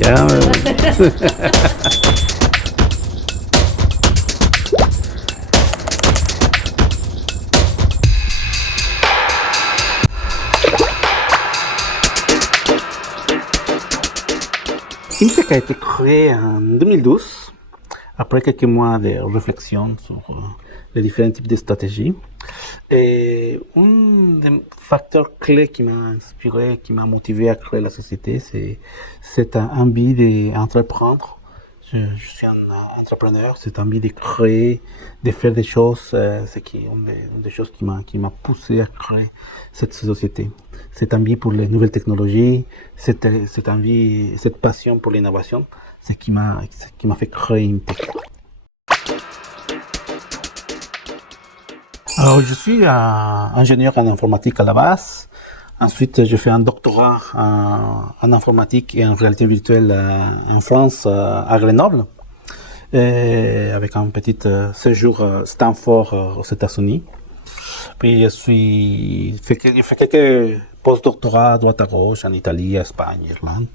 Ja, Imtech a été créé en 2012, après quelques mois de réflexion sur les différents types de stratégies. Et un des facteurs clés qui m'a inspiré, qui m'a motivé à créer la société, c'est cette envie d'entreprendre. Je suis un entrepreneur, cette envie de créer, de faire des choses, c'est une des choses qui m'a poussé à créer cette société. Cette envie pour les nouvelles technologies, cette envie, cette passion pour l'innovation, c'est ce qui m'a fait créer Imtech. Alors, je suis ingénieur en informatique à la base. Ensuite, j'ai fait un doctorat en informatique et en réalité virtuelle en France, à Grenoble, et avec un petit séjour à Stanford aux États-Unis. Puis, j'ai fait quelques post-doctorats à droite à gauche en Italie, Espagne, Irlande,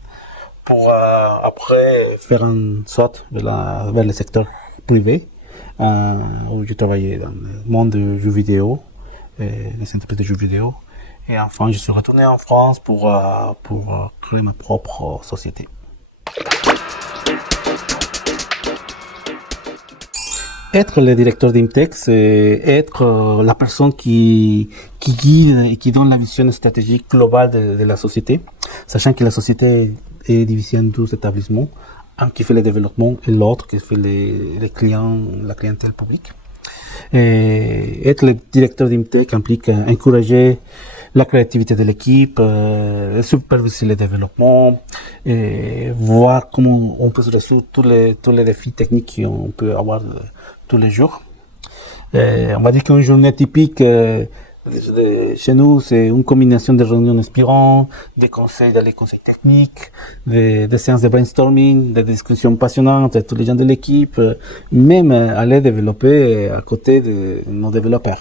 pour après faire un saut vers le secteur privé, où j'ai travaillé dans le monde du jeu vidéo, les entreprises de jeux vidéo. Et enfin, je suis retourné en France pour créer ma propre société. Être le directeur d'Imtech, c'est être la personne qui guide et qui donne la vision stratégique globale de la société, sachant que la société est divisée en 12 établissements, un qui fait le développement et l'autre qui fait les clients, la clientèle publique. Et être le directeur d'Imtech implique encourager la créativité de l'équipe, superviser le développement, et voir comment on peut résoudre tous les défis techniques qu'on peut avoir tous les jours. On va dire qu'une journée typique chez nous, c'est une combinaison de réunions inspirantes, des conseils, des conseils techniques, des séances de brainstorming, des discussions passionnantes avec tous les gens de l'équipe, même aller développer à côté de nos développeurs.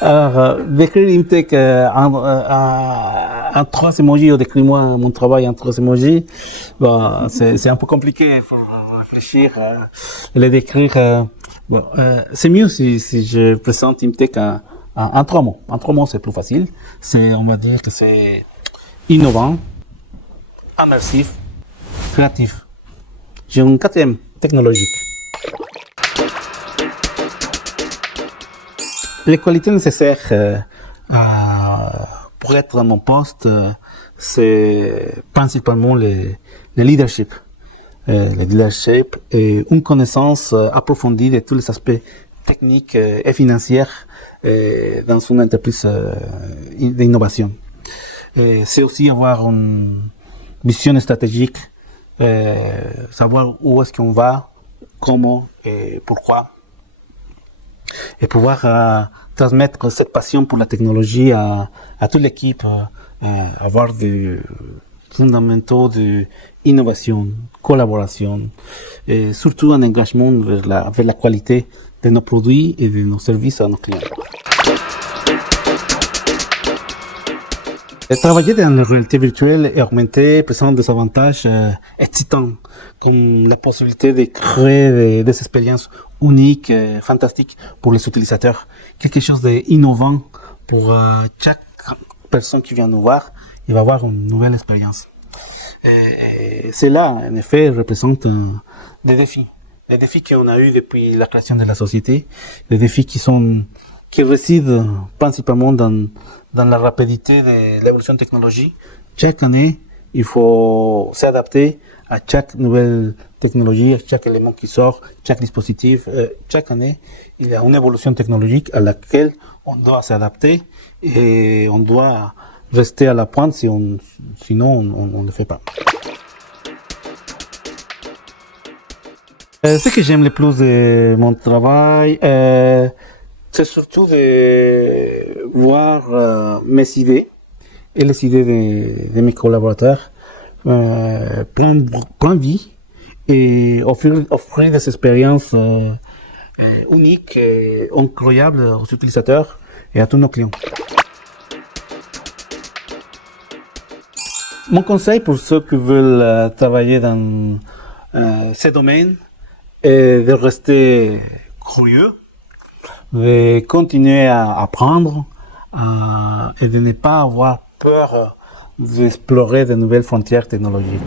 Alors, décrire Imtech en 3 emojis, ou décrire-moi mon travail en 3 emojis, bon, c'est un peu compliqué, il faut réfléchir, le décrire. Bon, c'est mieux si je présente Imtech en 3 mots. En 3 mots, c'est plus facile. On va dire que c'est innovant, immersif, créatif. J'ai une 4e, technologique. Les qualités nécessaires pour être dans mon poste, c'est principalement le leadership. Le leadership et une connaissance approfondie de tous les aspects techniques et financiers dans une entreprise d'innovation. C'est aussi avoir une vision stratégique, savoir où est-ce qu'on va, comment et pourquoi. Et pouvoir transmettre cette passion pour la technologie à toute l'équipe, avoir des fondamentaux d'innovation, collaboration, et surtout un engagement vers la qualité de nos produits et de nos services à nos clients. Travailler dans la réalité virtuelle et augmentée présente des avantages excitants, comme la possibilité de créer des expériences uniques, fantastiques pour les utilisateurs. Quelque chose d'innovant pour chaque personne qui vient nous voir, il va avoir une nouvelle expérience. Et cela, en effet, représente des défis. Les défis qu'on a eus depuis la création de la société, des défis qui résident principalement dans la rapidité de l'évolution technologique. Chaque année, il faut s'adapter à chaque nouvelle technologie, à chaque élément qui sort, chaque dispositif. Chaque année, il y a une évolution technologique à laquelle on doit s'adapter et on doit rester à la pointe, sinon on ne le fait pas. Ce que j'aime le plus de mon travail, c'est surtout de voir mes idées et les idées de mes collaborateurs prendre vie et offrir des expériences uniques et incroyables aux utilisateurs et à tous nos clients. Mon conseil pour ceux qui veulent travailler dans ces domaines est de rester curieux, de continuer à apprendre et de ne pas avoir peur d'explorer de nouvelles frontières technologiques.